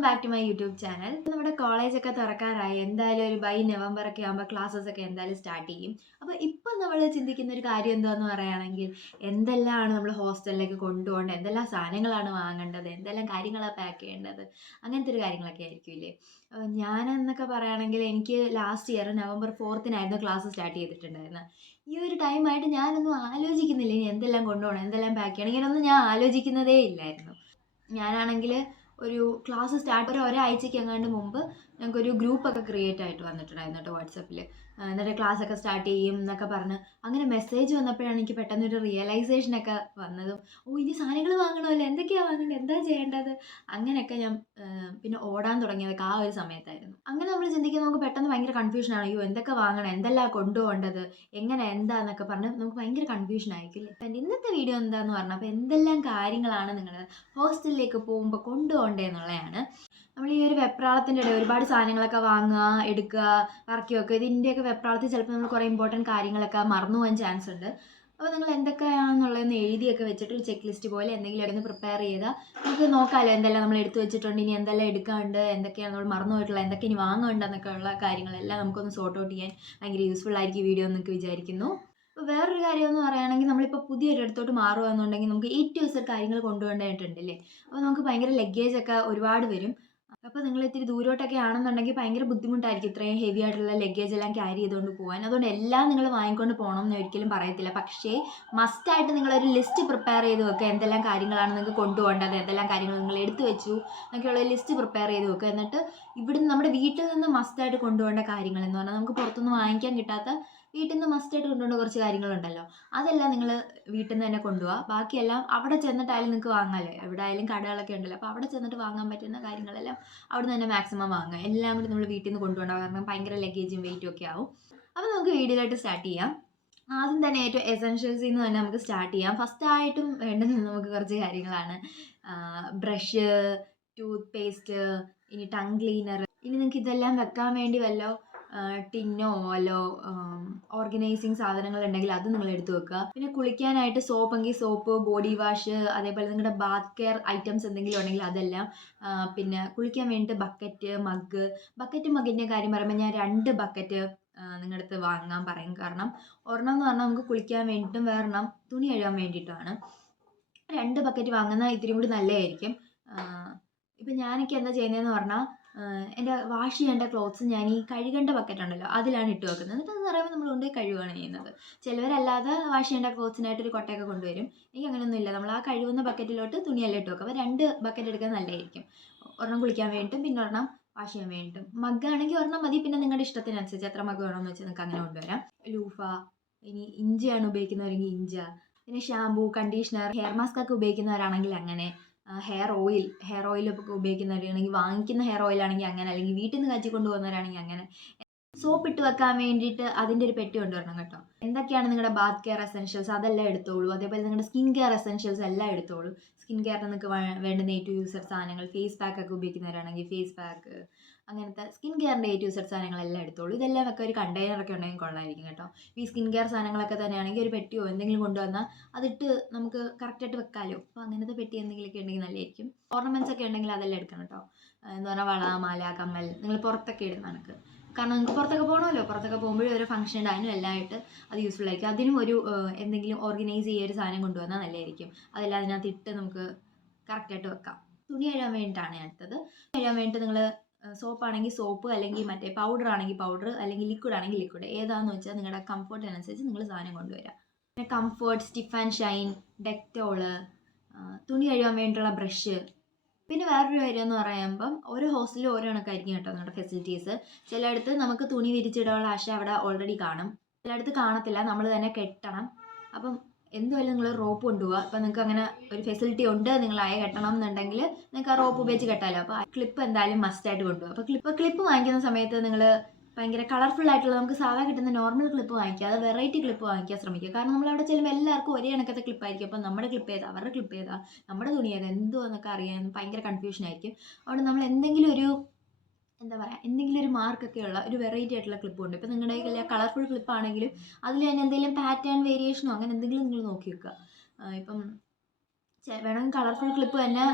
Welcome back to my YouTube channel. നമ്മുടെ കോളേജൊക്കെ തുറക്കാറായി. എന്തായാലും ഒരു ബൈ നവംബർ ഒക്കെ ആകുമ്പോൾ ക്ലാസ്സസ് ഒക്കെ എന്തായാലും സ്റ്റാർട്ട് ചെയ്യും. അപ്പോൾ ഇപ്പം നമ്മൾ ചിന്തിക്കുന്ന ഒരു കാര്യം എന്താണെന്ന് പറയുകയാണെങ്കിൽ എന്തെല്ലാമാണ് നമ്മൾ ഹോസ്റ്റലിലേക്ക് കൊണ്ടുപോകേണ്ടത്, എന്തെല്ലാം സാധനങ്ങളാണ് വാങ്ങേണ്ടത്, എന്തെല്ലാം കാര്യങ്ങളാണ് പാക്ക് ചെയ്യേണ്ടത്, അങ്ങനത്തെ ഒരു കാര്യങ്ങളൊക്കെ ആയിരിക്കില്ലേ. ഞാനെന്നൊക്കെ പറയുകയാണെങ്കിൽ എനിക്ക് ലാസ്റ്റ് ഇയർ നവംബർ 4-നായിരുന്നു ക്ലാസ് സ്റ്റാർട്ട് ചെയ്തിട്ടുണ്ടായിരുന്നത്. ഈ ഒരു ടൈമായിട്ട് ഞാനൊന്നും ആലോചിക്കുന്നില്ല ഇനി എന്തെല്ലാം കൊണ്ടുപോകണം, എന്തെല്ലാം പാക്ക് ചെയ്യണം, ഇങ്ങനെയൊന്നും ഞാൻ ആലോചിക്കുന്നതേ ഇല്ലായിരുന്നു. ഞാനാണെങ്കിൽ ഒരു ക്ലാസ് സ്റ്റാർട്ട് ഒരാഴ്ചയ്ക്ക് എങ്ങാണ്ട് മുമ്പ് ഞങ്ങൾക്കൊരു ഗ്രൂപ്പൊക്കെ ക്രിയേറ്റ് ആയിട്ട് വന്നിട്ടുണ്ടായിരുന്നു കേട്ടോ വാട്സപ്പിൽ. എന്നിട്ട് ക്ലാസ്സൊക്കെ സ്റ്റാർട്ട് ചെയ്യും എന്നൊക്കെ പറഞ്ഞ് അങ്ങനെ മെസ്സേജ് വന്നപ്പോഴാണ് എനിക്ക് പെട്ടെന്നൊരു റിയലൈസേഷനൊക്കെ വന്നതും, ഓ ഇനി സാധനങ്ങൾ വാങ്ങണമല്ലോ, എന്തൊക്കെയാണ് വാങ്ങേണ്ടത്, എന്താ ചെയ്യേണ്ടത്, അങ്ങനെയൊക്കെ ഞാൻ പിന്നെ ഓടാൻ തുടങ്ങിയതൊക്കെ ആ ഒരു സമയത്തായിരുന്നു. അങ്ങനെ നമ്മൾ ചിന്തിക്കുമ്പോൾ നമുക്ക് പെട്ടെന്ന് ഭയങ്കര കൺഫ്യൂഷനാണ്, അയ്യോ എന്തൊക്കെ വാങ്ങണം, എന്തെല്ലാം കൊണ്ടുപോകേണ്ടത്, എങ്ങനെ എന്താന്നൊക്കെ പറഞ്ഞ് നമുക്ക് ഭയങ്കര കൺഫ്യൂഷൻ ആയിരിക്കില്ലേ. അപ്പം ഇന്നത്തെ വീഡിയോ എന്താന്ന് പറഞ്ഞാൽ അപ്പോൾ എന്തെല്ലാം കാര്യങ്ങളാണ് നിങ്ങൾ ഹോസ്റ്റലിലേക്ക് പോകുമ്പോൾ കൊണ്ടുപോകേണ്ടതെന്നുള്ളതാണ്. നമ്മൾ ഈ ഒരു വെപ്രാളത്തിൻ്റെ ഇടയിൽ ഒരുപാട് സാധനങ്ങളൊക്കെ വാങ്ങുക, എടുക്കുക, ഇറക്കി വെക്കുക, ഇതിൻ്റെയൊക്കെ വെപ്രാളത്തിൽ ചിലപ്പോൾ നമ്മൾ കുറേ ഇമ്പോർട്ടൻറ്റ് കാര്യങ്ങളൊക്കെ മറന്നു പോകാൻ ചാൻസ് ഉണ്ട്. അപ്പോൾ നിങ്ങൾ എന്തൊക്കെയാണെന്നുള്ളതൊന്ന് എഴുതിയൊക്കെ വെച്ചിട്ട് ഒരു ചെക്ക് ലിസ്റ്റ് പോലെ എന്തെങ്കിലും ഒന്ന് പ്രിപ്പയർ ചെയ്താൽ നമുക്ക് നോക്കാമല്ലോ എന്തെല്ലാം നമ്മൾ എടുത്തു വെച്ചിട്ടുണ്ട്, ഇനി എന്തെല്ലാം എടുക്കാനുണ്ട്, എന്തൊക്കെയാണ് നമ്മൾ മറന്നു പോയിട്ടുള്ള, എന്തൊക്കെ ഇനി വാങ്ങുന്നുണ്ടെന്നൊക്കെ ഉള്ള കാര്യങ്ങളെല്ലാം നമുക്കൊന്ന് സോർട്ട് ഔട്ട് ചെയ്യാൻ ഭയങ്കര യൂസ്ഫുൾ ആയിരിക്കും ഈ വീഡിയോ എന്നൊക്കെ വിചാരിക്കുന്നു. അപ്പോൾ വേറൊരു കാര്യം എന്ന് പറയുകയാണെങ്കിൽ നമ്മളിപ്പോൾ പുതിയൊരിടത്തോട്ട് മാറുകയെന്നുണ്ടെങ്കിൽ നമുക്ക് A to Z കാര്യങ്ങൾ കൊണ്ടുപോകേണ്ടതായിട്ടുണ്ടല്ലേ. അപ്പോൾ നമുക്ക് ഭയങ്കര ലഗേജൊക്കെ ഒരുപാട് വരും. അപ്പോൾ നിങ്ങൾ ഇത്തിരി ദൂരോട്ടൊക്കെ ആണെന്നുണ്ടെങ്കിൽ ഭയങ്കര ബുദ്ധിമുട്ടായിരിക്കും ഇത്രയും ഹെവി ആയിട്ടുള്ള ലഗേജ് എല്ലാം ക്യാരി ചെയ്തുകൊണ്ട് പോകാൻ. അതുകൊണ്ട് എല്ലാം നിങ്ങൾ വാങ്ങിക്കൊണ്ട് പോകണം എന്ന് ഒരിക്കലും പറയത്തില്ല. പക്ഷേ മസ്റ്റായിട്ട് നിങ്ങളൊരു ലിസ്റ്റ് പ്രിപ്പയർ ചെയ്ത് വെക്കുക, എന്തെല്ലാം കാര്യങ്ങളാണ് നിങ്ങൾക്ക് കൊണ്ടുപോകേണ്ടത്, എന്തെല്ലാം കാര്യങ്ങൾ നിങ്ങൾ എടുത്തു വെച്ചു എന്നൊക്കെയുള്ള ലിസ്റ്റ് പ്രിപ്പയർ ചെയ്ത് വെക്കുക. എന്നിട്ട് ഇവിടുന്ന് നമ്മുടെ വീട്ടിൽ നിന്ന് മസ്റ്റായിട്ട് കൊണ്ടുപോകേണ്ട കാര്യങ്ങൾ എന്ന് പറഞ്ഞാൽ നമുക്ക് പുറത്തുനിന്ന് വാങ്ങിക്കാൻ കിട്ടാത്ത വീട്ടിൽ നിന്ന് മസ്റ്റായിട്ട് കൊണ്ടുപോകേണ്ട കുറച്ച് കാര്യങ്ങളുണ്ടല്ലോ, അതെല്ലാം നിങ്ങൾ വീട്ടിൽ നിന്ന് തന്നെ കൊണ്ടുപോകുക. ബാക്കിയെല്ലാം അവിടെ ചെന്നിട്ടായാലും നിങ്ങൾക്ക് വാങ്ങാമല്ലോ, എവിടെ ആയാലും കടകളൊക്കെ ഉണ്ടല്ലോ. അപ്പോൾ അവിടെ ചെന്നിട്ട് വാങ്ങാൻ പറ്റുന്ന കാര്യങ്ങളെല്ലാം അവിടെ നിന്ന് തന്നെ മാക്സിമം വാങ്ങുക. എല്ലാം കൂടി നമ്മൾ വീട്ടിൽ നിന്ന് കൊണ്ടുപോകേണ്ട, കാരണം ഭയങ്കര ലഗേജും വെയിറ്റും ഒക്കെ ആവും. അപ്പോൾ നമുക്ക് വീഡിയോയിലായിട്ട് സ്റ്റാർട്ട് ചെയ്യാം. ആദ്യം തന്നെ ഏറ്റവും എസെൻഷ്യൽസിൽ നിന്ന് തന്നെ നമുക്ക് സ്റ്റാർട്ട് ചെയ്യാം. ഫസ്റ്റായിട്ടും വേണ്ടുന്നത് നമുക്ക് കുറച്ച് കാര്യങ്ങളാണ്. ബ്രഷ്, ടൂത്ത് പേസ്റ്റ്, ഇനി ടങ് ക്ലീനർ. ഇനി നിങ്ങൾക്ക് ഇതെല്ലാം വെക്കാൻ വേണ്ടി വല്ലോ ടിന്നോ വല്ലോ ഓർഗനൈസിങ് സാധനങ്ങൾ ഉണ്ടെങ്കിൽ അത് നിങ്ങൾ എടുത്തു വെക്കുക. പിന്നെ കുളിക്കാനായിട്ട് സോപ്പെങ്കിൽ സോപ്പ്, ബോഡി വാഷ്, അതേപോലെ നിങ്ങളുടെ ബാത്ത് കെയർ ഐറ്റംസ് എന്തെങ്കിലും ഉണ്ടെങ്കിൽ അതെല്ലാം. പിന്നെ കുളിക്കാൻ വേണ്ടിയിട്ട് ബക്കറ്റ് മഗ്ഗിൻ്റെ കാര്യം പറയുമ്പോൾ ഞാൻ 2 ബക്കറ്റ് നിങ്ങളുടെ അടുത്ത് വാങ്ങാൻ പറയും. കാരണം ഒരെണ്ണം എന്ന് പറഞ്ഞാൽ നമുക്ക് കുളിക്കാൻ വേണ്ടിയിട്ടും വേറെണ്ണം തുണി കഴുകാൻ വേണ്ടിയിട്ടുമാണ്. 2 ബക്കറ്റ് വാങ്ങുന്നത് ഇത്തിരി കൂടി നല്ലതായിരിക്കും. ഇപ്പം ഞാനൊക്കെ എന്താ ചെയ്യുന്നതെന്ന് പറഞ്ഞാൽ എൻ്റെ വാഷ് ചെയ്യേണ്ട ക്ലോത്ത്സ് ഞാൻ ഈ കഴുകേണ്ട ബക്കറ്റ് ഉണ്ടല്ലോ അതിലാണ് ഇട്ട് വെക്കുന്നത്. എന്നിട്ട് അത് പറയുമ്പോൾ നമ്മൾ കൊണ്ടുപോയി കഴുകുകയാണ് ചെയ്യുന്നത്. ചിലവരല്ലാതെ വാഷ് ചെയ്യേണ്ട ക്ലോത്ത്സിനായിട്ട് ഒരു കൊട്ടയൊക്കെ കൊണ്ടുവരും. എനിക്ക് അങ്ങനെയൊന്നും ഇല്ല, നമ്മൾ ആ കഴുകുന്ന ബക്കറ്റിലോട്ട് തുണിയെല്ലാം ഇട്ട് വെക്കുക. അപ്പോൾ 2 ബക്കറ്റ് എടുക്കുന്നത് നല്ലതായിരിക്കും. ഒരെണ്ണം കുളിക്കാൻ വേണ്ടിയിട്ടും പിന്നെ ഒരെണ്ണം വാഷ് ചെയ്യാൻ വേണ്ടിയിട്ടും. മഗ്ഗാണെങ്കിൽ ഒരെണ്ണം മതി, പിന്നെ നിങ്ങളുടെ ഇഷ്ടത്തിനനുസരിച്ച് എത്ര മഗ്ഗ് വേണമെന്ന് വെച്ചാൽ നിങ്ങൾക്ക് അങ്ങനെ കൊണ്ടുവരാം. ലൂഫ, ഇനി ഇഞ്ചിയാണ് ഉപയോഗിക്കുന്നവരെങ്കിൽ ഇഞ്ച, പിന്നെ ഷാമ്പൂ, കണ്ടീഷണർ, ഹെയർ മാസ്ക് ഒക്കെ ഉപയോഗിക്കുന്നവരാണെങ്കിൽ അങ്ങനെ. ഹെയർ ഓയിലൊക്കെ ഉപയോഗിക്കുന്നവരാണെങ്കിൽ വാങ്ങിക്കുന്ന ഹെയർ ഓയിലാണെങ്കിൽ അങ്ങനെ, അല്ലെങ്കിൽ വീട്ടിൽ നിന്ന് കാച്ചി കൊണ്ടുപോകുന്നവരാണെങ്കിൽ അങ്ങനെ. സോപ്പ് ഇട്ട് വെക്കാൻ വേണ്ടിയിട്ട് അതിൻ്റെ ഒരു പെട്ടി കൊണ്ടുവരണം കേട്ടോ. എന്തൊക്കെയാണ് നിങ്ങളുടെ ബാത്ത് കെയർ എസെൻഷ്യൽസ് അതെല്ലാം എടുത്തോളൂ. അതേപോലെ നിങ്ങളുടെ സ്കിൻ കെയർ എസെൻഷ്യൽസ് എല്ലാം എടുത്തോളൂ. സ്കിൻ കെയറിന് നിങ്ങൾക്ക് വേണ്ടുന്ന A to Z സാധനങ്ങൾ, ഫേസ് പാക്ക് ഒക്കെ ഉപയോഗിക്കുന്നവരാണെങ്കിൽ ഫേസ് പാക്ക്, അങ്ങനത്തെ സ്കിൻ കെയറിൻ്റെ A to Z സാധനങ്ങളെല്ലാം എടുത്തോളൂ. ഇതെല്ലാം ഒക്കെ ഒരു കണ്ടെയ്നറൊക്കെ ഉണ്ടെങ്കിൽ കൊള്ളായിരിക്കും കേട്ടോ. ഈ സ്കിൻ കെയർ സാധനങ്ങളൊക്കെ തന്നെയാണെങ്കിൽ ഒരു പെട്ടിയോ എന്തെങ്കിലും കൊണ്ടുവന്നാൽ അതിട്ട് നമുക്ക് കറക്റ്റായിട്ട് വെക്കാമല്ലോ. അപ്പോൾ അങ്ങനത്തെ പെട്ടി എന്തെങ്കിലുമൊക്കെ ഉണ്ടെങ്കിൽ നല്ലതായിരിക്കും. ഓർണമെൻറ്റ്സ് ഒക്കെ ഉണ്ടെങ്കിൽ അതെല്ലാം എടുക്കണം കേട്ടോ. എന്ന് പറഞ്ഞാൽ വള, മാല, കമ്മൽ, നിങ്ങൾ പുറത്തൊക്കെ ഇടുന്ന കണക്ക്. കാരണം നിങ്ങൾക്ക് പുറത്തൊക്കെ പോകണമല്ലോ, പുറത്തൊക്കെ പോകുമ്പോഴും ഒരു ഫംഗ്ഷൻ ഉണ്ട്, അതിനും എല്ലാമായിട്ട് അത് യൂസ്ഫുൾ ആയിരിക്കും. അതിനും ഒരു എന്തെങ്കിലും ഓർഗനൈസ് ചെയ്യുക ഒരു സാധനം കൊണ്ടുവന്നാൽ നല്ലതായിരിക്കും. അതെല്ലാം അതിനകത്ത് ഇട്ട് നമുക്ക് കറക്റ്റായിട്ട് വെക്കാം. തുണി കഴുകാൻ വേണ്ടിയിട്ടാണ് അടുത്തത്. കഴുകാൻ വേണ്ടിയിട്ട് നിങ്ങൾ സോപ്പാണെങ്കിൽ സോപ്പ്, അല്ലെങ്കിൽ മറ്റേ പൗഡർ ആണെങ്കിൽ പൗഡർ, അല്ലെങ്കിൽ ലിക്വിഡ് ആണെങ്കിൽ ലിക്വിഡ്, ഏതാണെന്ന് വെച്ചാൽ നിങ്ങളുടെ കംഫർട്ടിനനുസരിച്ച് നിങ്ങൾ സാധനം കൊണ്ടുവരാം. പിന്നെ comfort, stiff and shine, Dettol, തുണി കഴുകാൻ വേണ്ടിയിട്ടുള്ള ബ്രഷ്. പിന്നെ വേറൊരു കാര്യം എന്ന് പറയുമ്പം ഓരോ ഹോസ്റ്റലിലും ഓരോ കണക്കായിരിക്കും കേട്ടോ നിങ്ങളുടെ ഫെസിലിറ്റീസ്. ചിലയിടത്ത് നമുക്ക് തുണി വിരിച്ചിടാനുള്ള ആശ അവിടെ ഓൾറെഡി കാണും, ചിലയിടത്ത് കാണത്തില്ല, നമ്മൾ തന്നെ കെട്ടണം. അപ്പം എന്തുമായാലും നിങ്ങൾ റോപ്പ് കൊണ്ടുപോവുക. അപ്പം നിങ്ങൾക്ക് അങ്ങനെ ഒരു ഫെസിലിറ്റി ഉണ്ട്, നിങ്ങൾ അയ കെട്ടണം എന്നുണ്ടെങ്കിൽ നിങ്ങൾക്ക് ആ റോപ്പ് ഉപയോഗിച്ച് കെട്ടാമല്ലോ. അപ്പോൾ ക്ലിപ്പ് എന്തായാലും മസ്റ്റായിട്ട് കൊണ്ടുപോകുക. അപ്പോൾ ക്ലിപ്പ് വാങ്ങിക്കുന്ന സമയത്ത് നിങ്ങൾ ഭയങ്കര കളർഫുൾ ആയിട്ടുള്ള, നമുക്ക് സാധാ കിട്ടുന്ന നോർമൽ ക്ലിപ്പ് വാങ്ങിക്കുക, അത് വെറൈറ്റി ക്ലിപ്പ് വാങ്ങിക്കാൻ ശ്രമിക്കുക. കാരണം നമ്മൾ അവിടെ ചെല്ലുമ്പോൾ എല്ലാവർക്കും ഒരേ കണക്കത്തെ ക്ലിപ്പായിരിക്കും. അപ്പോൾ നമ്മുടെ ക്ലിപ്പ് ഏതാ, അവരുടെ ക്ലിപ്പ് ഏതാ, നമ്മുടെ തുണി ഏതാ, എന്തോ എന്നൊക്കെ അറിയാൻ ഭയങ്കര കൺഫ്യൂഷൻ ആയിരിക്കും. അതുകൊണ്ട് നമ്മൾ എന്തെങ്കിലും ഒരു എന്തെങ്കിലും ഒരു മാർക്കൊക്കെയുള്ള ഒരു വെറൈറ്റി ആയിട്ടുള്ള ക്ലിപ്പ് ഉണ്ട്. ഇപ്പോൾ നിങ്ങളുടെ കയ്യിൽ കളർഫുൾ ക്ലിപ്പാണെങ്കിലും അതിൽ തന്നെ എന്തെങ്കിലും പാറ്റേൺ വേരിയേഷനോ അങ്ങനെ എന്തെങ്കിലും നിങ്ങൾ നോക്കി വെക്കുക. ഇപ്പം വേണമെങ്കിൽ കളർഫുൾ ക്ലിപ്പ് തന്നെ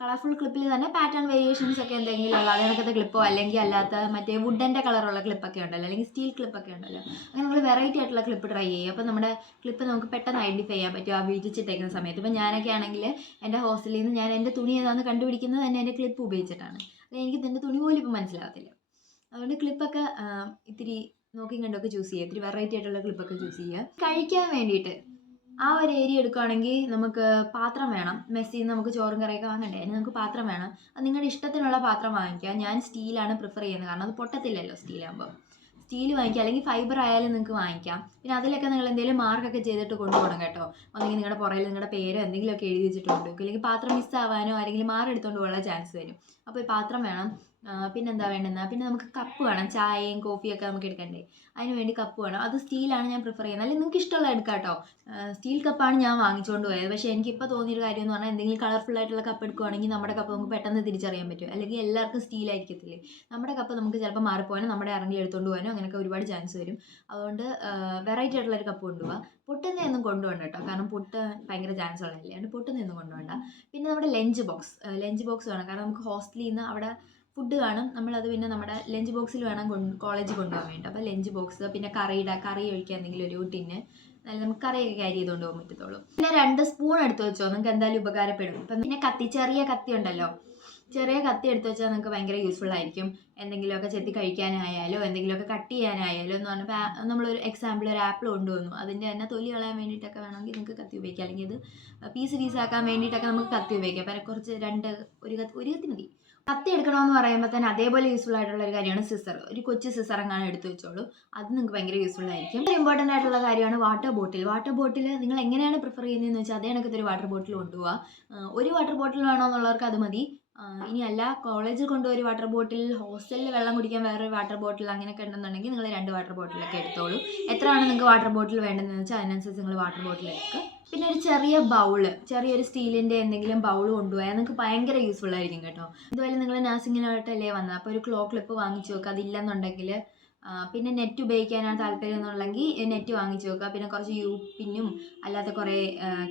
കളർഫുൾ ക്ലിപ്പിൽ തന്നെ പാറ്റേൺ വേരിയേഷൻസ് ഒക്കെ എന്തെങ്കിലും ഉള്ള അതിനകത്തെ ക്ലിപ്പോ അല്ലെങ്കിൽ അല്ലാത്ത മറ്റേ വുഡൻ്റെ കളറുള്ള ക്ലിപ്പൊക്കെ ഉണ്ടല്ലോ, അല്ലെങ്കിൽ സ്റ്റീൽ ക്ലിപ്പൊക്കെ ഉണ്ടല്ലോ, അങ്ങനെ നമ്മൾ വെറൈറ്റി ആയിട്ടുള്ള ക്ലിപ്പ് ട്രൈ ചെയ്യുക. അപ്പോൾ നമ്മുടെ ക്ലിപ്പ് നമുക്ക് പെട്ടെന്ന് ഐഡൻറ്റിഫൈ ചെയ്യാൻ പറ്റും ആ വിരിച്ചിട്ടേക്കുന്ന സമയത്ത്. ഇപ്പോൾ ഞാനൊക്കെ ആണെങ്കിൽ എൻ്റെ ഹോസ്റ്റലിൽ നിന്ന് ഞാൻ എൻ്റെ തുണി ഏതാണെന്ന് കണ്ടുപിടിക്കുന്നത് തന്നെ എൻ്റെ ക്ലിപ്പ് ഉപയോഗിച്ചിട്ടാണ്. അല്ലെങ്കിൽ എനിക്ക് എൻ്റെ തുണി പോലും ഇപ്പോൾ മനസ്സിലാകത്തില്ല. അതുകൊണ്ട് ക്ലിപ്പൊക്കെ ഇത്തിരി നോക്കിയും കണ്ടൊക്കെ ചൂസ് ചെയ്യുക, ഇത്തിരി വെറൈറ്റി ആയിട്ടുള്ള ക്ലിപ്പൊക്കെ ചൂസ് ചെയ്യുക. കഴിക്കാൻ വേണ്ടിയിട്ട് ആ ഒരു ഏരിയ എടുക്കുകയാണെങ്കിൽ നമുക്ക് പാത്രം വേണം. മെസ്സിൽ നിന്ന് നമുക്ക് ചോറും കറിയൊക്കെ വാങ്ങണ്ടേ, അതിന് നമുക്ക് പാത്രം വേണം. അത് നിങ്ങളുടെ ഇഷ്ടത്തിനുള്ള പാത്രം വാങ്ങിക്കുക. ഞാൻ സ്റ്റീലാണ് പ്രിഫർ ചെയ്യുന്നത്, കാരണം അത് പൊട്ടത്തില്ലല്ലോ സ്റ്റീലാകുമ്പോൾ. സ്റ്റീൽ വാങ്ങിക്കുക, അല്ലെങ്കിൽ ഫൈബർ ആയാലും നിങ്ങൾക്ക് വാങ്ങിക്കാം. പിന്നെ അതിലൊക്കെ നിങ്ങൾ എന്തെങ്കിലും മാർക്കൊക്കെ ചെയ്തിട്ട് കൊണ്ടുപോകണം കേട്ടോ. അല്ലെങ്കിൽ നിങ്ങളുടെ പുറകിൽ നിങ്ങളുടെ പേരോ എന്തെങ്കിലുമൊക്കെ എഴുതി വെച്ചിട്ട് കൊണ്ടുപോകും, അല്ലെങ്കിൽ പാത്രം മിസ്സാവാനോ ആരെങ്കിലും മാർക്ക് എടുത്തുകൊണ്ട് പോകാനുള്ള ചാൻസ് വരും. അപ്പോൾ ഈ പാത്രം വേണം. പിന്നെന്താ വേണ്ടുന്നത്, പിന്നെ നമുക്ക് കപ്പ് വേണം. ചായയും കോഫിയൊക്കെ നമുക്ക് എടുക്കണ്ടേ, അതിന് വേണ്ടി കപ്പ് വേണം. അത് സ്റ്റീലാണ് ഞാൻ പ്രിഫർ ചെയ്യുന്നത്. അല്ലെങ്കിൽ നിങ്ങൾക്ക് ഇഷ്ടമുള്ള എടുക്കാം കേട്ടോ. സ്റ്റീൽ കപ്പാണ് ഞാൻ വാങ്ങിച്ചുകൊണ്ട് പോയത്. പക്ഷേ എനിക്കിപ്പോൾ തോന്നിയൊരു കാര്യം എന്ന് പറഞ്ഞാൽ, എന്തെങ്കിലും കളർഫുൾ ആയിട്ടുള്ള കപ്പ് എടുക്കുവാണെങ്കിൽ നമ്മുടെ കപ്പ് നമുക്ക് പെട്ടെന്ന് തിരിച്ചറിയാൻ പറ്റും. അല്ലെങ്കിൽ എല്ലാവർക്കും സ്റ്റീലായിരിക്കത്തില്ലേ, നമ്മുടെ കപ്പ് നമുക്ക് ചിലപ്പോൾ മാറിപ്പോകാനോ നമ്മുടെ ആരെങ്കിലും എടുത്തുകൊണ്ട് പോകാനോ അങ്ങനെയൊക്കെ ഒരുപാട് ചാൻസ് വരും. അതുകൊണ്ട് വെറൈറ്റി ആയിട്ടുള്ളൊരു കപ്പ് കൊണ്ടുപോകുക. പൊട്ടുന്നതൊന്നും കൊണ്ടുപോകണ്ട കേട്ടോ, കാരണം പൊട്ട് ഭയങ്കര ചാൻസ് ഉള്ളതല്ലേ, അതുകൊണ്ട് പൊട്ടുന്നതൊന്നും കൊണ്ടുപോകണ്ട. പിന്നെ നമ്മുടെ ലഞ്ച് ബോക്സ് വേണം, കാരണം നമുക്ക് ഹോസ്റ്റലിൽ നിന്ന് അവിടെ ഫുഡ് കാണും. നമ്മളത് പിന്നെ നമ്മുടെ ലഞ്ച് ബോക്സിൽ വേണം കോളേജിൽ കൊണ്ടുപോകാൻ വേണ്ടി. അപ്പോൾ ലഞ്ച് ബോക്സ്, പിന്നെ കറി ഒഴിക്കാൻ എന്തെങ്കിലും ഒരു ടിന്ന്, നല്ല നമുക്ക് കറിയൊക്കെ ക്യാരി ചെയ്തുകൊണ്ട് പോകാൻ പറ്റത്തുള്ളൂ. പിന്നെ 2 സ്പൂൺ എടുത്ത് വെച്ചോ, നിങ്ങൾക്ക് എന്തായാലും ഉപകാരപ്പെടും. ഇപ്പം പിന്നെ ചെറിയ കത്തി ഉണ്ടല്ലോ, ചെറിയ കത്തി എടുത്ത് വെച്ചാൽ നിങ്ങൾക്ക് ഭയങ്കര യൂസ്ഫുൾ ആയിരിക്കും. എന്തെങ്കിലുമൊക്കെ ചെത്തി കഴിക്കാനായാലോ എന്തെങ്കിലുമൊക്കെ കട്ട് ചെയ്യാനായാലോ എന്ന് പറഞ്ഞപ്പോൾ നമ്മളൊരു എക്സാമ്പിൾ ഒരു ആപ്പിൾ കൊണ്ടുവന്നു, അതിൻ്റെ തന്നെ തൊലി കളയാൻ വേണ്ടിയിട്ടൊക്കെ വേണമെങ്കിൽ നിങ്ങൾക്ക് കത്തി ഉപയോഗിക്കാം. അല്ലെങ്കിൽ അത് പീസാക്കാൻ വേണ്ടിയിട്ടൊക്കെ നമുക്ക് കത്തി ഉപയോഗിക്കാം. അപ്പോൾ കുറച്ച് ഒരു കത്തി മതി. കത്തി എടുക്കണമെന്ന് പറയുമ്പോൾ തന്നെ അതേപോലെ യൂസ്ഫുൾ ആയിട്ടുള്ള ഒരു കാര്യമാണ് സിസർ. ഒരു കൊച്ചു സിസർ എങ്ങാനും എടുത്ത് വെച്ചോളൂ, അത് നിങ്ങൾക്ക് ഭയങ്കര യൂസ്ഫുൾ ആയിരിക്കും. ഇമ്പോർട്ടൻ്റ് ആയിട്ടുള്ള കാര്യമാണ് വാട്ടർ ബോട്ടിൽ. നിങ്ങൾ എങ്ങനെയാണ് പ്രിഫർ ചെയ്യുന്നതെന്ന് വെച്ചാൽ അതേ കണക്കത്തെ ഒരു വാട്ടർ ബോട്ടിൽ കൊണ്ടുപോവുക. ഒരു വാട്ടർ ബോട്ടിൽ വേണമെന്നുള്ളവർക്ക് അത് മതി. ഇനിയല്ല കോളേജിൽ കൊണ്ടുപോയി ഒരു വാട്ടർ ബോട്ടിൽ, ഹോസ്റ്റലിൽ വെള്ളം കുടിക്കാൻ വേറൊരു വാട്ടർ ബോട്ടിൽ അങ്ങനെയൊക്കെ ഉണ്ടെന്നുണ്ടെങ്കിൽ നിങ്ങൾ 2 വാട്ടർ ബോട്ടിലൊക്കെ എടുത്തോളൂ. എത്രയാണ് നിങ്ങൾക്ക് വാട്ടർ ബോട്ടിൽ വേണ്ടതെന്ന് വെച്ചാൽ അതിനനുസരിച്ച് നിങ്ങൾ വാട്ടർ ബോട്ടിൽ എടുക്കുക. പിന്നെ ഒരു ചെറിയൊരു സ്റ്റീലിൻ്റെ എന്തെങ്കിലും ബൗൾ കൊണ്ടുപോയാൽ നിങ്ങൾക്ക് ഭയങ്കര യൂസ്ഫുൾ ആയിരിക്കും കേട്ടോ. ഇതുപോലെ നിങ്ങൾ നഴ്സിങ്ങിനായിട്ടല്ലേ വന്നത്, അപ്പോൾ ഒരു ക്ലോ ക്ലിപ്പ് വാങ്ങിച്ചു വെക്കുക. അതില്ലെന്നുണ്ടെങ്കിൽ പിന്നെ നെറ്റ് ഉപയോഗിക്കാനാണ് താല്പര്യം എന്നുണ്ടെങ്കിൽ നെറ്റ് വാങ്ങിച്ചു വെക്കുക. പിന്നെ കുറച്ച് പിന്നും അല്ലാത്ത കുറേ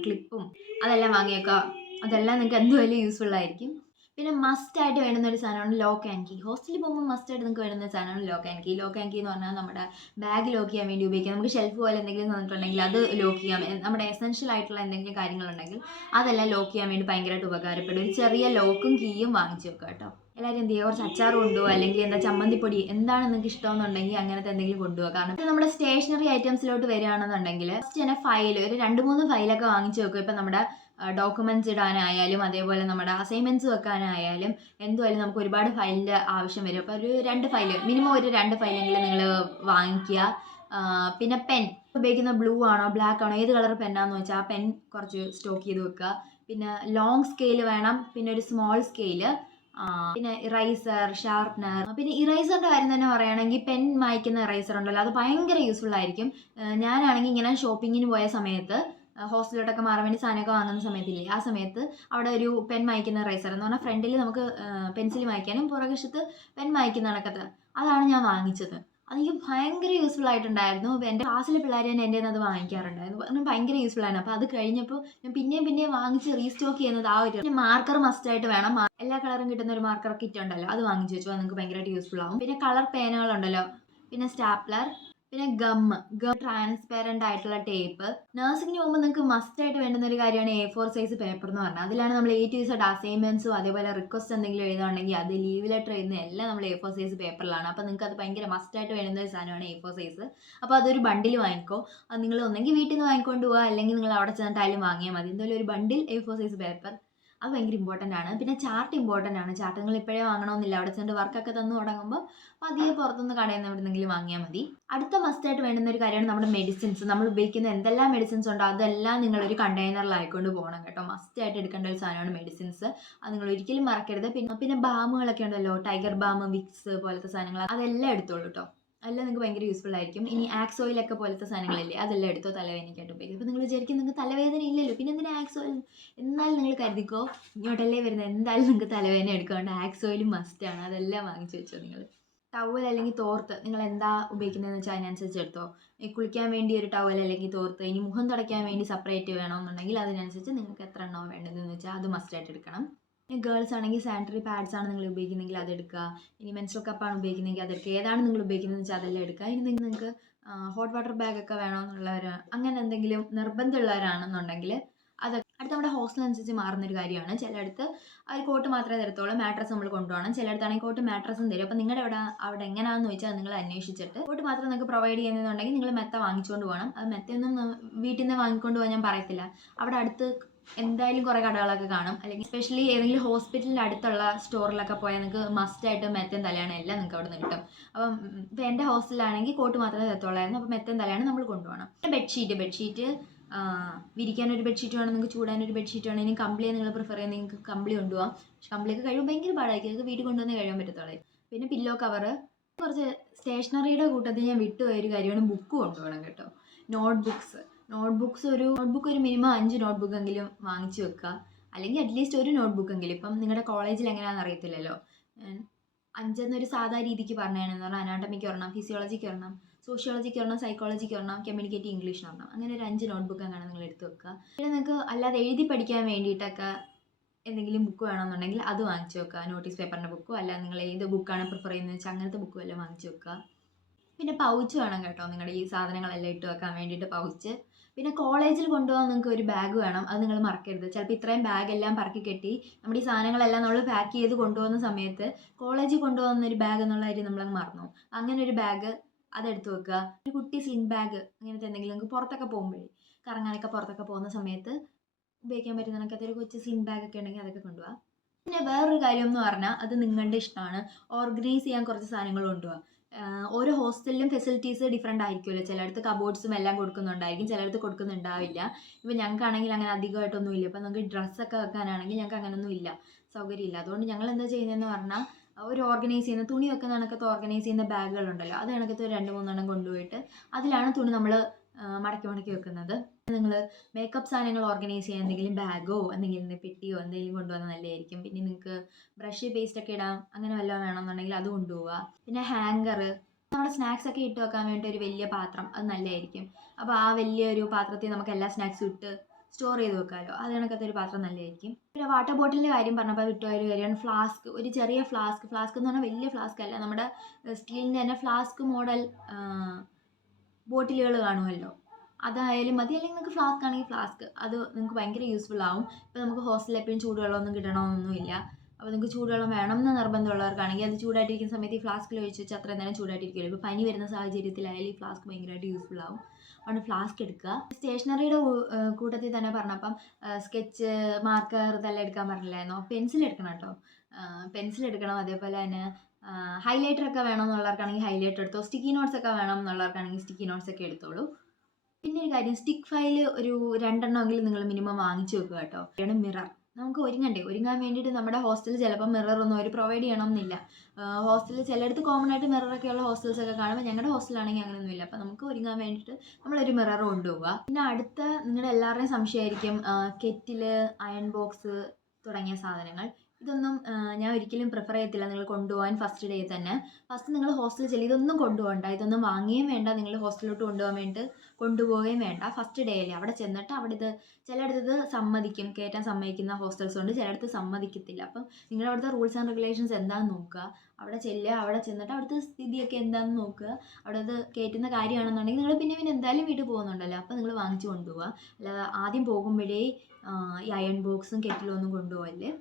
ക്ലിപ്പും അതെല്ലാം വാങ്ങി വെക്കുക. അതെല്ലാം നിങ്ങൾക്ക് എന്തായാലും യൂസ്ഫുൾ ആയിരിക്കും. പിന്നെ മസ്റ്റായിട്ട് വേണ്ടുന്ന ഒരു സാധനമാണ് ലോക്ക് ആൻഡ് കീ. ഹോസ്റ്റലിൽ പോകുമ്പോൾ മസ്റ്റായിട്ട് നിങ്ങൾക്ക് വേണ്ടുന്ന സാധനമാണ് ലോക്ക് ആൻഡ് കീ എന്ന് പറഞ്ഞാൽ നമ്മുടെ ബാഗ് ലോക്ക് ചെയ്യാൻ വേണ്ടി ഉപയോഗിക്കാം. നമുക്ക് ഷെൽഫ് പോലെ എന്തെങ്കിലും തന്നിട്ടുണ്ടെങ്കിൽ അത് ലോക്ക് ചെയ്യാൻ, നമ്മുടെ എസെൻഷ്യൽ ആയിട്ടുള്ള എന്തെങ്കിലും കാര്യങ്ങളുണ്ടെങ്കിൽ അതെല്ലാം ലോക്ക് ചെയ്യാൻ വേണ്ടി ഭയങ്കരമായിട്ട് ഉപകാരപ്പെടും. ഒരു ചെറിയ ലോക്കും കീയും വാങ്ങിച്ചു വെക്കുക കേട്ടോ. എല്ലാവരും എന്ത് ചെയ്യുക, കുറച്ച് അച്ചാർ കൊണ്ടുപോകുക, അല്ലെങ്കിൽ എന്താ ചമ്മന്തിപ്പൊടി, എന്താണ് നിങ്ങൾക്ക് ഇഷ്ടമെന്നുണ്ടെങ്കിൽ അങ്ങനത്തെ എന്തെങ്കിലും കൊണ്ടുപോകുക. കാരണം നമ്മുടെ സ്റ്റേഷനറി ഐറ്റംസിലോട്ട് വരികയാണെന്നുണ്ടെങ്കിൽ ഫസ്റ്റ് തന്നെ ഫയൽ, ഒരു 2-3 ഫയലൊക്കെ വാങ്ങിച്ചു വെക്കുക. ഇപ്പം നമ്മുടെ ഡോക്യുമെൻറ്റ്സ് ഇടാനായാലും അതേപോലെ നമ്മുടെ അസൈൻമെൻറ്റ്സ് വെക്കാനായാലും എന്തുമായാലും നമുക്ക് ഒരുപാട് ഫയലിൻ്റെ ആവശ്യം വരും. അപ്പോൾ ഒരു 2 ഫയൽ, മിനിമം ഒരു 2 ഫയലെങ്കിലും നിങ്ങൾ വാങ്ങിക്കുക. പിന്നെ പെൻ ഉപയോഗിക്കുന്ന ബ്ലൂ ആണോ ബ്ലാക്ക് ആണോ ഏത് കളർ പെന്നാന്ന് വെച്ചാൽ ആ പെൻ കുറച്ച് സ്റ്റോക്ക് ചെയ്ത് വെക്കുക. പിന്നെ ലോങ് സ്കെയിൽ വേണം, പിന്നെ ഒരു സ്മോൾ സ്കെയില്, പിന്നെ ഇറൈസർ, ഷാർപ്നർ. പിന്നെ ഇറൈസറിൻ്റെ കാര്യം തന്നെ പറയുകയാണെങ്കിൽ പെൻ മായ്ക്കുന്ന ഇറൈസർ ഉണ്ടല്ലോ, അത് ഭയങ്കര യൂസ്ഫുൾ ആയിരിക്കും. ഞാനാണെങ്കിൽ ഇങ്ങനെ ഷോപ്പിങ്ങിന് പോയ സമയത്ത് ഹോസ്റ്റലിലോട്ടൊക്കെ മാറാൻ വേണ്ടി സാധനമൊക്കെ വാങ്ങുന്ന സമയത്തില്ലേ, ആ സമയത്ത് അവിടെ ഒരു പെൻ മായ്ക്കുന്ന ഇറൈസർ എന്ന് പറഞ്ഞാൽ ഫ്രണ്ടിൽ നമുക്ക് പെൻസിൽ മായ്ക്കാനും പുറകുവശത്ത് പെൻ മായ്ക്കുന്ന കണക്കത്ത്, അതാണ് ഞാൻ വാങ്ങിച്ചത്. അതെനിക്ക് ഭയങ്കര യൂസ്ഫുൾ ആയിട്ടുണ്ടായിരുന്നു. എൻ്റെ ക്ലാസ്സിലെ പിള്ളേർ തന്നെ എൻ്റെ അത് വാങ്ങിക്കാറുണ്ടായിരുന്നു. കാരണം ഭയങ്കര യൂസ്ഫുൾ ആണ്. അപ്പോൾ അത് കഴിഞ്ഞപ്പോൾ ഞാൻ പിന്നെയും വാങ്ങിച്ച് റീസ്റ്റോക്ക് ചെയ്യുന്നത് ആ ഒരു. പിന്നെ മാർക്കർ മസ്റ്റായിട്ട് വേണം. എല്ലാ കളറും കിട്ടുന്ന ഒരു മാർക്കർ കിറ്റ് ഉണ്ടല്ലോ, അത് വാങ്ങിച്ചു വെച്ചു. അത് നിങ്ങൾക്ക് ഭയങ്കരമായിട്ട് യൂസ്ഫുൾ ആവും. പിന്നെ കളർ പേനകളുണ്ടല്ലോ, പിന്നെ സ്റ്റാപ്ലർ, പിന്നെ ഗം ട്രാൻസ്പെറൻ്റ് ആയിട്ടുള്ള ടേപ്പ്. നഴ്സിങ്ങിന് പോകുമ്പോൾ നിങ്ങൾക്ക് മസ്റ്റായിട്ട് വേണ്ടുന്ന ഒരു കാര്യമാണ് A4 സൈസ് പേപ്പർ എന്ന് പറഞ്ഞാൽ. അതിലാണ് നമ്മൾ A to Z അസൈൻമെൻറ്റ്സും അതേപോലെ റിക്വസ്റ്റ് എന്തെങ്കിലും എഴുതുകയാണെങ്കിൽ അത് ലീവ് ലെറ്റർ എഴുതുന്ന എല്ലാം നമ്മൾ A4 സൈസ് പേപ്പറിലാണ്. അപ്പോൾ നിങ്ങൾക്ക് അത് ഭയങ്കര മസ്റ്റായിട്ട് വേണ്ടുന്ന ഒരു സാധനമാണ് A4 സൈസ്. അപ്പോൾ അതൊരു ബണ്ടിൽ വാങ്ങിക്കോ. അത് നിങ്ങൾ ഒന്നെങ്കിൽ വീട്ടിൽ നിന്ന് വാങ്ങിക്കൊണ്ട് പോവുക, അല്ലെങ്കിൽ നിങ്ങൾ അവിടെ ചെന്നിട്ടായാലും വാങ്ങിയാൽ മതി. എന്തായാലും ഒരു ബണ്ടിൽ A4 സൈസ് പേപ്പർ അത് ഭയങ്കര ഇമ്പോർട്ടൻ്റ് ആണ്. പിന്നെ ചാർട്ട് ഇമ്പോർട്ടൻ്റ് ആണ്. ചാർട്ട് നിങ്ങൾ ഇപ്പോഴേ വാങ്ങണമെന്നില്ല, അവിടെ ചെന്നിട്ട് വർക്കൊക്കെ തന്നു തുടങ്ങുമ്പോൾ പതിയെ പുറത്തുനിന്ന് കടയിൽ നിന്ന് എവിടെന്നെങ്കിലും വാങ്ങിയാൽ മതി. അടുത്ത മസ്റ്റായിട്ട് വേണ്ടുന്ന ഒരു കാര്യമാണ് നമ്മുടെ മെഡിസിൻസ്. നമ്മൾ ഉപയോഗിക്കുന്ന എന്തെല്ലാം മെഡിസിൻസ് ഉണ്ടോ അതെല്ലാം നിങ്ങളൊരു കണ്ടെയ്നറിലായിക്കൊണ്ട് പോകണം കേട്ടോ. മസ്റ്റായിട്ട് എടുക്കേണ്ട ഒരു സാധനമാണ് മെഡിസിൻസ്. അത് നിങ്ങൾ ഒരിക്കലും മറക്കരുത്. പിന്നെ ബാമുകളൊക്കെ ഉണ്ടല്ലോ, ടൈഗർ ബാം, വിക്സ് പോലത്തെ സാധനങ്ങൾ, അതെല്ലാം എടുത്തോളൂ കേട്ടോ. അതെല്ലാം നിങ്ങൾക്ക് ഭയങ്കര യൂസ്ഫുൾ ആയിരിക്കും. ഇനി ആക്സ് ഓയിലൊക്കെ പോലത്തെ സാധനങ്ങളില്ലേ, അതെല്ലാം എടുത്തോ തലവേദനയ്ക്കായിട്ട് ഉപയോഗിക്കും. അപ്പോൾ നിങ്ങൾ വിചാരിക്കും നിങ്ങൾക്ക് തലവേദന ഇല്ലല്ലോ, പിന്നെ എന്തിനാ ആക്സ് ഓയിൽ? എന്നാലും നിങ്ങൾ കരുതിക്കോ, ഇങ്ങോട്ടല്ലേ വരുന്നത്, എന്തായാലും നിങ്ങൾക്ക് തലവേദന എടുക്കാണ്ട് ആക്സ് ഓയിലും മസ്റ്റാണ്. അതെല്ലാം വാങ്ങിച്ചു വെച്ചോ. നിങ്ങൾ ടവൽ അല്ലെങ്കിൽ തോർത്ത് നിങ്ങൾ എന്താ ഉപയോഗിക്കുന്നതെന്ന് വെച്ചാൽ അതിനനുസരിച്ച് എടുത്തോ. കുളിക്കാൻ വേണ്ടി ഒരു ടവൽ അല്ലെങ്കിൽ തോർത്ത്, ഇനി മുഖം തുടയ്ക്കാൻ വേണ്ടി സെപ്പറേറ്റ് വേണമെന്നുണ്ടെങ്കിൽ അതിനനുസരിച്ച് നിങ്ങൾക്ക് എത്ര എണ്ണോ വേണ്ടതെന്ന് വെച്ചാൽ അത് മസ്റ്റായിട്ട് എടുക്കണം. ഇനി ഗേൾസ് ആണെങ്കിൽ സാനിറ്ററി പാഡ്സ് ആണ് നിങ്ങൾ ഉപയോഗിക്കുന്നതെങ്കിൽ അതെടുക്കുക. ഇനി മെൻസ്ട്രൽ കപ്പാണ് ഉപയോഗിക്കുന്നതെങ്കിൽ അതെടുക്കുക. ഏതാണ് നിങ്ങൾ ഉപയോഗിക്കുന്നതെന്ന് വെച്ചാൽ അതെല്ലാം എടുക്കുക. ഇനി നിങ്ങൾക്ക് ഹോട്ട് വാട്ടർ ബാഗൊക്കെ വേണമെന്നുള്ളവർ അങ്ങനെ എന്തെങ്കിലും നിർബന്ധമുള്ളവരാണെന്നുണ്ടെങ്കിൽ അത് അടുത്ത നമ്മുടെ ഹോസ്റ്റൽ അനുസരിച്ച് മാറുന്നൊരു കാര്യമാണ്. ചിലയിടത്ത് അവർ കോട്ട് മാത്രമേ തരത്തുള്ളൂ, മാട്രസ് നമ്മൾ കൊണ്ടുപോകണം. ചിലയിടത്താണെങ്കിൽ കോട്ട് മാട്രസും തരും. അപ്പോൾ നിങ്ങളുടെ അവിടെ എങ്ങനെയാണെന്ന് ചോദിച്ചാൽ നിങ്ങൾ അന്വേഷിച്ചിട്ട് കോട്ട് മാത്രം നിങ്ങൾക്ക് പ്രൊവൈഡ് ചെയ്യുന്നുണ്ടെങ്കിൽ നിങ്ങൾ മെത്ത വാങ്ങിച്ചുകൊണ്ട് പോകണം. അത് മെത്തയൊന്നും വീട്ടിൽ നിന്ന് വാങ്ങിക്കൊണ്ട് പോകാൻ ഞാൻ പറയത്തില്ല. അവിടെ അടുത്ത് എന്തായാലും കുറേ കടകളൊക്കെ കാണും. അല്ലെങ്കിൽ സ്പെഷ്യലി ഏതെങ്കിലും ഹോസ്പിറ്റലിൻ്റെ അടുത്തുള്ള സ്റ്റോറിലൊക്കെ പോയാൽ നിങ്ങൾക്ക് മസ്റ്റായിട്ട് മെത്തയും തലയാണ് എല്ലാം നിങ്ങൾക്ക് അവിടെ നിന്ന് കിട്ടും. അപ്പം ഇപ്പോൾ എൻ്റെ ഹോസ്റ്റലിലാണെങ്കിൽ കോട്ട് മാത്രമേ തരത്തുള്ളായിരുന്നു. അപ്പോൾ മെത്തയും തലയാണ് നമ്മൾ കൊണ്ടുപോകണം. പിന്നെ ബെഡ്ഷീറ്റ് വിരിക്കാനൊരു ബെഡ്ഷീറ്റ് വേണം, നിങ്ങൾക്ക് ചൂടാനൊരു ബെഡ്ഷീറ്റ് വേണം. ഇനി കമ്പിളി നിങ്ങൾ പ്രിഫർ ചെയ്യുന്നത് നിങ്ങൾക്ക് കമ്പിളി കൊണ്ടുപോകാം. പക്ഷെ കമ്പിളിയൊക്കെ കഴിയുമ്പോൾ ഭയങ്കര പാടായിരിക്കും, നിങ്ങൾക്ക് വീട്ടിൽ കൊണ്ടുവന്ന് കഴിയാൻ പറ്റത്തുള്ളൂ. പിന്നെ പില്ലോ കവറ്, കുറച്ച് സ്റ്റേഷനറിയുടെ കൂട്ടത്തിൽ ഞാൻ വിട്ടുപോയൊരു കാര്യമാണ് ബുക്ക് കൊണ്ടുപോകണം കേട്ടോ. നോട്ട്ബുക്സ് ഒരു മിനിമം 5 നോട്ട്ബുക്കെങ്കിലും വാങ്ങിച്ചു വെക്കുക. അല്ലെങ്കിൽ അറ്റ്ലീസ്റ്റ് ഒരു നോട്ട്ബുക്കെങ്കിലും. ഇപ്പം നിങ്ങളുടെ കോളേജിൽ എങ്ങനെയാണെന്ന് അറിയത്തില്ലല്ലോ. 5 എന്നൊരു സാധാ രീതിക്ക് പറഞ്ഞാണെന്ന് പറഞ്ഞാൽ അനാട്ടമിക്ക് ഒരെണ്ണം, ഫിസിയോളജിക്ക് ഒരെണ്ണം, സോഷ്യോളജിക്ക് ഒരെണ്ണം, സൈക്കോളജിക്ക് ഒരെണ്ണം, കമ്മ്യൂണിക്കേറ്റീവ് ഇംഗ്ലീഷിന് ഒരെണ്ണം, അങ്ങനെ ഒരു 5 നോട്ട്ബുക്ക് അങ്ങനെ നിങ്ങൾ എടുത്ത് വെക്കുക. പിന്നെ നിങ്ങൾക്ക് അല്ലാതെ എഴുതി പഠിക്കാൻ വേണ്ടിയിട്ടൊക്കെ എന്തെങ്കിലും ബുക്ക് വേണമെന്നുണ്ടെങ്കിൽ അത് വാങ്ങിച്ചു വെക്കുക. നോട്ടീസ് പേപ്പറിൻ്റെ ബുക്കോ അല്ല നിങ്ങൾ ഏത് ബുക്കാണ് പ്രിഫർ ചെയ്യുന്നത് വെച്ചാൽ അങ്ങനത്തെ ബുക്കും എല്ലാം വാങ്ങിച്ചു വെക്കുക. പിന്നെ പൗച്ച് വേണം കേട്ടോ, നിങ്ങളുടെ ഈ സാധനങ്ങളെല്ലാം ഇട്ട് വെക്കാൻ വേണ്ടിയിട്ട് പൗച്ച്. പിന്നെ കോളേജിൽ കൊണ്ടുപോകാൻ നിങ്ങൾക്ക് ഒരു ബാഗ് വേണം, അത് നിങ്ങൾ മറക്കരുത്. ചിലപ്പോൾ ഇത്രയും ബാഗെല്ലാം പറക്കി കെട്ടി നമ്മുടെ ഈ സാധനങ്ങളെല്ലാം നമ്മൾ പാക്ക് ചെയ്ത് കൊണ്ടുപോകുന്ന സമയത്ത് കോളേജിൽ കൊണ്ടുപോകുന്ന ഒരു ബാഗ് എന്നുള്ള കാര്യം നമ്മളങ്ങ് മറന്നു. അങ്ങനെ ഒരു ബാഗ് അതെടുത്ത് വെക്കുക. ഒരു കുട്ടി സ്ലിംഗ് ബാഗ് അങ്ങനത്തെ എന്തെങ്കിലും നിങ്ങൾക്ക് പുറത്തൊക്കെ പോകുമ്പോഴേ കറങ്ങാനൊക്കെ പുറത്തൊക്കെ പോകുന്ന സമയത്ത് ഉപയോഗിക്കാൻ പറ്റുന്ന കണക്കത്തെ ഒരു കൊച്ചു സ്ലിംഗ് ബാഗൊക്കെ ഉണ്ടെങ്കിൽ അതൊക്കെ കൊണ്ടുപോകാം. പിന്നെ വേറൊരു കാര്യം എന്ന് പറഞ്ഞാൽ അത് നിങ്ങളുടെ ഇഷ്ടമാണ്, ഓർഗനൈസ് ചെയ്യാൻ കുറച്ച് സാധനങ്ങൾ കൊണ്ടുപോകാം. ഓരോ ഹോസ്റ്റലിലും ഫെസിലിറ്റീസ് ഡിഫറെൻ്റ് ആയിരിക്കുമല്ലോ. ചിലയിടത്ത് കബോർഡ്സും എല്ലാം കൊടുക്കുന്നുണ്ടായിരിക്കും, ചിലയിടത്ത് കൊടുക്കുന്നുണ്ടാവില്ല. ഇപ്പോൾ ഞങ്ങൾക്കാണെങ്കിൽ അങ്ങനെ അധികമായിട്ടൊന്നും ഇല്ല. ഇപ്പോൾ നമുക്ക് ഡ്രസ്സൊക്കെ വെക്കാനാണെങ്കിൽ ഞങ്ങൾക്ക് അങ്ങനെയൊന്നും ഇല്ല, സൗകര്യമില്ല. അതുകൊണ്ട് ഞങ്ങൾ എന്താ ചെയ്യുന്നതെന്ന് പറഞ്ഞാൽ ഒരു ഓർഗനൈസ് ചെയ്യുന്ന തുണി വെക്കുന്ന കണക്കത്തെ ഓർഗനൈസ് ചെയ്യുന്ന ബാഗുകളുണ്ടല്ലോ, അത് കണക്കത്തെ ഒരു 2-3 എണ്ണം കൊണ്ടുപോയിട്ട് അതിലാണ് തുണി നമ്മൾ മടക്കി വെക്കുന്നത്. നിങ്ങൾ മേക്കപ്പ് സാധനങ്ങൾ ഓർഗനൈസ് ചെയ്യാൻ എന്തെങ്കിലും ബാഗോ എന്തെങ്കിലും പെട്ടിയോ എന്തെങ്കിലും കൊണ്ടുവന്നാൽ നല്ലതായിരിക്കും. പിന്നെ നിങ്ങൾക്ക് ബ്രഷ് പേസ്റ്റൊക്കെ ഇടാം, അങ്ങനെ വല്ലതും വേണമെന്നുണ്ടെങ്കിൽ അത് കൊണ്ടുപോവുക. പിന്നെ ഹാങ്കർ, നമ്മുടെ സ്നാക്സ് ഒക്കെ ഇട്ട് വെക്കാൻ വേണ്ടി ഒരു വലിയ പാത്രം, അത് നല്ലതായിരിക്കും. അപ്പോൾ ആ വലിയൊരു പാത്രത്തിൽ നമുക്ക് എല്ലാ സ്നാക്സും ഇട്ട് സ്റ്റോർ ചെയ്ത് വെക്കാമല്ലോ, അത് കണക്കത്തെ ഒരു പാത്രം നല്ലതായിരിക്കും. പിന്നെ വാട്ടർ ബോട്ടിലിൻ്റെ കാര്യം പറഞ്ഞപ്പോൾ വിട്ടുപോയൊരു കാര്യമാണ് ഫ്ലാസ്ക്. ഒരു ചെറിയ ഫ്ലാസ്ക് എന്ന് പറഞ്ഞാൽ വലിയ ഫ്ലാസ്ക് അല്ല, നമ്മുടെ സ്റ്റീലിൻ്റെ തന്നെ ഫ്ലാസ്ക് മോഡൽ ബോട്ടിലുകൾ കാണുമല്ലോ, അതായാലും മതി. അല്ലെങ്കിൽ നിങ്ങൾക്ക് ഫ്ലാസ്ക് ആണെങ്കിൽ ഫ്ലാസ്ക്, അത് നിങ്ങൾക്ക് ഭയങ്കര യൂസ്ഫുൾ ആവും. ഇപ്പോൾ നമുക്ക് ഹോസ്റ്റലിൽ എപ്പോഴും ചൂടുവെള്ളമൊന്നും കിട്ടണമെന്നൊന്നുമില്ല. അപ്പോൾ നിങ്ങൾക്ക് ചൂടുവെള്ളം വേണം എന്ന് നിർബന്ധമുള്ളവർക്കാണെങ്കിൽ അത് ചൂടായിട്ടിരിക്കുന്ന സമയത്ത് ഈ ഫ്ലാസ്കിൽ ഒഴിച്ച് വെച്ച് അത്രയും നേരം ചൂടായിട്ടിരിക്കുമല്ലോ. ഇപ്പോൾ പനി വരുന്ന സാഹചര്യത്തിലായാലും ഈ ഫ്ലാസ്ക് ഭയങ്കരമായിട്ട് യൂസ്ഫുൾ ആവും. അതുകൊണ്ട് ഫ്ലാസ്ക് എടുക്കുക. സ്റ്റേഷനറിയുടെ കൂട്ടത്തിൽ തന്നെ പറഞ്ഞപ്പം സ്കെച്ച്, മാർക്കർ ഇതെല്ലാം എടുക്കാൻ പറഞ്ഞില്ലായിരുന്നോ? പെൻസിൽ എടുക്കണം കേട്ടോ, പെൻസിൽ എടുക്കണം. അതേപോലെ തന്നെ ഹൈലൈറ്റർ ഒക്കെ വേണമെന്നുള്ളവർക്കാണെങ്കിൽ ഹൈലൈറ്റർ എടുത്തോ. സ്റ്റിക്കി നോട്ട്സ് ഒക്കെ വേണം എന്നുള്ളവർക്കാണെങ്കിൽ സ്റ്റിക്കി നോട്ട്സ് ഒക്കെ എടുത്തോളൂ. പിന്നെ ഒരു കാര്യം, സ്റ്റിക്ക് ഫയൽ ഒരു 2 എണ്ണമെങ്കിലും നിങ്ങൾ മിനിമം വാങ്ങിച്ചു വെക്കുക കേട്ടോ. പിന്നെ മിറർ, നമുക്ക് ഒരുങ്ങാൻ വേണ്ടിയിട്ട് നമ്മുടെ ഹോസ്റ്റലിൽ ചിലപ്പോൾ മിററൊന്നും അവർ പ്രൊവൈഡ് ചെയ്യണമെന്നില്ല. ഹോസ്റ്റലിൽ ചിലയിടത്ത് കോമൺ ആയിട്ട് മിററൊക്കെയുള്ള ഹോസ്റ്റൽസ് ഒക്കെ കാണുമ്പോൾ ഞങ്ങളുടെ ഹോസ്റ്റലാണെങ്കിൽ അങ്ങനെയൊന്നുമില്ല. അപ്പോൾ നമുക്ക് ഒരുങ്ങാൻ വേണ്ടിയിട്ട് നമ്മളൊരു മിറർ കൊണ്ടുപോവുക. പിന്നെ അടുത്ത നിങ്ങളുടെ എല്ലാവരുടെയും സംശയമായിരിക്കും കെറ്റിൽ, അയൺ ബോക്സ് തുടങ്ങിയ സാധനങ്ങൾ. ഇതൊന്നും ഞാൻ ഒരിക്കലും പ്രിഫർ ചെയ്യത്തില്ല നിങ്ങൾ കൊണ്ടുപോകാൻ ഫസ്റ്റ് ഡേ തന്നെ. ഫസ്റ്റ് നിങ്ങൾ ഹോസ്റ്റലിൽ ചെല്ലും ഇതൊന്നും കൊണ്ടുപോകണ്ട, ഇതൊന്നും വാങ്ങുകയും വേണ്ട, നിങ്ങൾ ഹോസ്റ്റലിലോട്ട് കൊണ്ടുപോകാൻ വേണ്ടിയിട്ട് കൊണ്ടുപോവുകയും വേണ്ട. ഫസ്റ്റ് ഡേ അല്ലേ, അവിടെ ചെന്നിട്ട് അവിടെ ചിലയിടത്ത് ഇത് സമ്മതിക്കും, കയറ്റാൻ സമ്മതിക്കുന്ന ഹോസ്റ്റൽസ് ഉണ്ട്, ചിലയിടത്ത് സമ്മതിക്കത്തില്ല. അപ്പം നിങ്ങൾ അവിടുത്തെ റൂൾസ് ആൻഡ് റെഗുലേഷൻസ് എന്താണെന്ന് നോക്കുക, അവിടെ ചെല്ലുക, അവിടെ ചെന്നിട്ട് അവിടുത്തെ സ്ഥിതിയൊക്കെ എന്താണെന്ന് നോക്കുക. അവിടെ അത് കയറ്റുന്ന കാര്യമാണെന്നുണ്ടെങ്കിൽ നിങ്ങൾ പിന്നെ എന്തായാലും വീട്ടിൽ പോകുന്നുണ്ടല്ലോ, അപ്പോൾ നിങ്ങൾ വാങ്ങിച്ചു കൊണ്ടുപോവുക. അല്ലാതെ ആദ്യം പോകുമ്പോഴേ ഈ അയൺ ബോക്സും കെറ്റിലും ഒന്നും കൊണ്ടുപോകല്ലേ.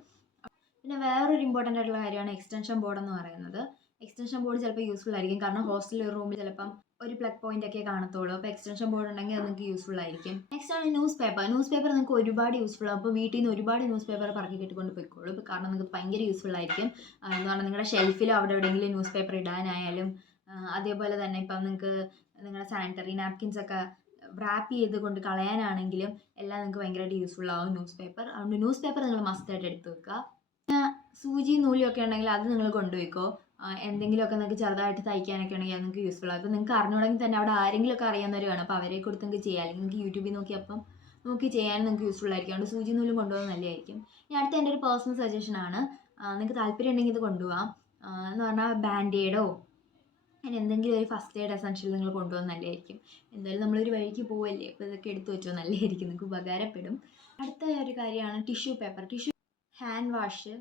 പിന്നെ വേറൊരു ഇമ്പോർട്ടൻ്റ് ആയിട്ടുള്ള കാര്യമാണ് എക്സ്റ്റൻഷൻ ബോർഡ് എന്ന് പറയുന്നത്. എക്സ്റ്റൻഷൻ ബോർഡ് ചിലപ്പോൾ യൂസ്ഫുൾ ആയിരിക്കും, കാരണം ഹോസ്റ്റലിൽ ഒരു റൂമിൽ ചിലപ്പം ഒരു പ്ലഗ് പോയിന്റ് ഒക്കെ കാണത്തുള്ളൂ. അപ്പോൾ എക്സ്റ്റൻഷൻ ബോർഡ് ഉണ്ടെങ്കിൽ അത് നിങ്ങൾക്ക് യൂസ്ഫുൾ ആയിരിക്കും. നെക്സ്റ്റ് ആണ് ന്യൂസ് പേപ്പർ നിങ്ങൾക്ക് ഒരുപാട് യൂസ്ഫുൾ ആകും. അപ്പോൾ വീട്ടിൽ നിന്ന് ഒരുപാട് ന്യൂസ് പേപ്പർ പറക്കി കെട്ടിക്കൊണ്ട് പോയിക്കോളൂ, കാരണം നിങ്ങൾക്ക് ഭയങ്കര യൂസ്ഫുൾ ആയിരിക്കും. എന്ന് പറഞ്ഞാൽ നിങ്ങളുടെ ഷെൽഫിലോ അവിടെ എവിടെയെങ്കിലും ന്യൂസ് പേപ്പർ ഇടാനായാലും, അതേപോലെ തന്നെ ഇപ്പം നിങ്ങൾക്ക് നിങ്ങളുടെ സാനിറ്ററി നാപ്കിൻസ് ഒക്കെ റാപ്പ് ചെയ്ത് കൊണ്ട് കളയാനാണെങ്കിലും എല്ലാം നിങ്ങൾക്ക് ഭയങ്കരമായിട്ട് യൂസ്ഫുൾ ആവും ന്യൂസ് പേപ്പർ. അതുകൊണ്ട് ന്യൂസ് പേപ്പർ നിങ്ങൾ മസ്റ്റായിട്ട് എടുത്ത് വെക്കുക. സൂചി നൂലും ഒക്കെ ഉണ്ടെങ്കിൽ അത് നിങ്ങൾ കൊണ്ടുപോയിക്കോ. എന്തെങ്കിലുമൊക്കെ നിങ്ങൾക്ക് ചെറുതായിട്ട് തയ്ക്കാനൊക്കെ ഉണ്ടെങ്കിൽ അത് നിങ്ങൾക്ക് യൂസ്ഫുൾ ആകും. ഇപ്പോൾ നിങ്ങൾക്ക് അറിഞ്ഞുകൂടെങ്കിൽ തന്നെ അവിടെ ആരെങ്കിലുമൊക്കെ അറിയാവുന്നവർ വേണം, അപ്പോൾ അവരെ കൊടുത്ത് നിങ്ങൾക്ക് ചെയ്യാം. അല്ലെങ്കിൽ നിങ്ങൾക്ക് യൂട്യൂബിൽ നോക്കി ചെയ്യാനും നിങ്ങൾക്ക് യൂസ്ഫുൾ ആയിരിക്കും. അതുകൊണ്ട് സൂചി നൂലും കൊണ്ടുപോകുന്നത് നല്ലതായിരിക്കും. ഇനി അടുത്ത എൻ്റെ ഒരു പേഴ്സണൽ സജഷനാണ്, നിങ്ങൾക്ക് താല്പര്യം ഉണ്ടെങ്കിൽ ഇത് കൊണ്ടുപോകാം. എന്ന് പറഞ്ഞാൽ ബാൻഡേഡോ അങ്ങനെ എന്തെങ്കിലും ഒരു ഫസ്റ്റ് എയ്ഡ് എസൻഷ്യൽ നിങ്ങൾ കൊണ്ടുപോകുന്നത് നല്ലതായിരിക്കും. എന്തായാലും നമ്മളൊരു വഴിക്ക് പോവല്ലേ, അപ്പോൾ ഇതൊക്കെ എടുത്ത് വെച്ചോ, നല്ലതായിരിക്കും, നിങ്ങൾക്ക് ഉപകാരപ്പെടും. അടുത്ത ഒരു കാര്യമാണ് ടിഷ്യൂ പേപ്പർ. ഹാൻഡ് വാഷ്,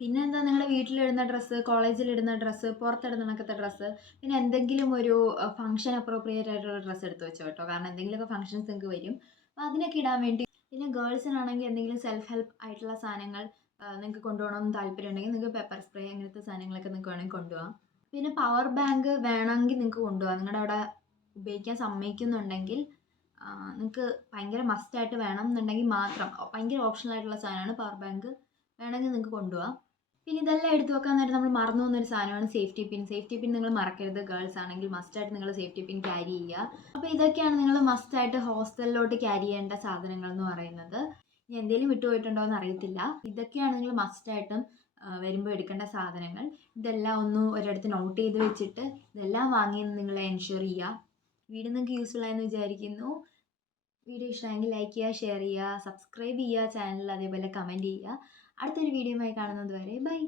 പിന്നെ എന്താ നിങ്ങളുടെ വീട്ടിലിടുന്ന ഡ്രസ്സ്, കോളേജിലിടുന്ന ഡ്രസ്സ്, പുറത്തിടുന്ന കണക്കത്തെ ഡ്രസ്സ്, പിന്നെ എന്തെങ്കിലും ഒരു ഫംഗ്ഷൻ അപ്രോപ്രിയേറ്റ് ആയിട്ടുള്ള ഡ്രസ്സ് എടുത്ത് വെച്ചോ കേട്ടോ. കാരണം എന്തെങ്കിലുമൊക്കെ ഫംഗ്ഷൻസ് നിങ്ങൾക്ക് വരും, അപ്പോൾ അതിനൊക്കെ ഇടാൻ വേണ്ടി. പിന്നെ ഗേൾസിനാണെങ്കിൽ എന്തെങ്കിലും സെൽഫ് ഹെൽപ്പ് ആയിട്ടുള്ള സാധനങ്ങൾ നിങ്ങൾക്ക് കൊണ്ടുപോകണമെന്ന് താല്പര്യം ഉണ്ടെങ്കിൽ നിങ്ങൾക്ക് പെപ്പർ സ്പ്രേ അങ്ങനത്തെ സാധനങ്ങളൊക്കെ നിങ്ങൾക്ക് വേണമെങ്കിൽ കൊണ്ടുപോകാം. പിന്നെ പവർ ബാങ്ക് വേണമെങ്കിൽ നിങ്ങൾക്ക് കൊണ്ടുപോകാം. നിങ്ങളുടെ അവിടെ ഉപയോഗിക്കാൻ സമ്മതിക്കുന്നുണ്ടെങ്കിൽ നിങ്ങൾക്ക് ഭയങ്കര മസ്റ്റായിട്ട് വേണം എന്നുണ്ടെങ്കിൽ മാത്രം, ഭയങ്കര ഓപ്ഷണൽ ആയിട്ടുള്ള സാധനമാണ് പവർ ബാങ്ക്, വേണമെങ്കിൽ നിങ്ങൾക്ക് കൊണ്ടുപോകാം. പിന്നെ ഇതെല്ലാം എടുത്ത് വെക്കാൻ നേരം നമ്മൾ മറന്നു പോകുന്നൊരു സാധനമാണ് സേഫ്റ്റി പിൻ. സേഫ്റ്റി പിൻ നിങ്ങൾ മറക്കരുത്. ഗേൾസ് ആണെങ്കിൽ മസ്റ്റായിട്ട് നിങ്ങൾ സേഫ്റ്റി പിൻ ക്യാരി ചെയ്യുക. അപ്പോൾ ഇതൊക്കെയാണ് നിങ്ങൾ മസ്റ്റായിട്ട് ഹോസ്റ്റലിലോട്ട് ക്യാരി ചെയ്യേണ്ട സാധനങ്ങൾ എന്ന് പറയുന്നത്. ഇനി എന്തെങ്കിലും വിട്ടുപോയിട്ടുണ്ടോ എന്ന് അറിയത്തില്ല. ഇതൊക്കെയാണ് നിങ്ങൾ മസ്റ്റായിട്ടും വരുമ്പോൾ എടുക്കേണ്ട സാധനങ്ങൾ. ഇതെല്ലാം ഒന്ന് ഒരിടത്ത് നോട്ട് ചെയ്ത് വെച്ചിട്ട് ഇതെല്ലാം വാങ്ങിയെന്ന് നിങ്ങൾ എൻഷുർ ചെയ്യുക. വീഡിയോ നിങ്ങൾക്ക് യൂസ്ഫുൾ ആയെന്ന് വിചാരിക്കുന്നു. വീഡിയോ ഇഷ്ടമായെങ്കിൽ ലൈക്ക് ചെയ്യുക, ഷെയർ ചെയ്യുക, സബ്സ്ക്രൈബ് ചെയ്യുക ചാനൽ, അതേപോലെ കമൻറ്റ് ചെയ്യുക. അടുത്തൊരു വീഡിയോയുമായി കാണുന്നത് വരെ ബൈ.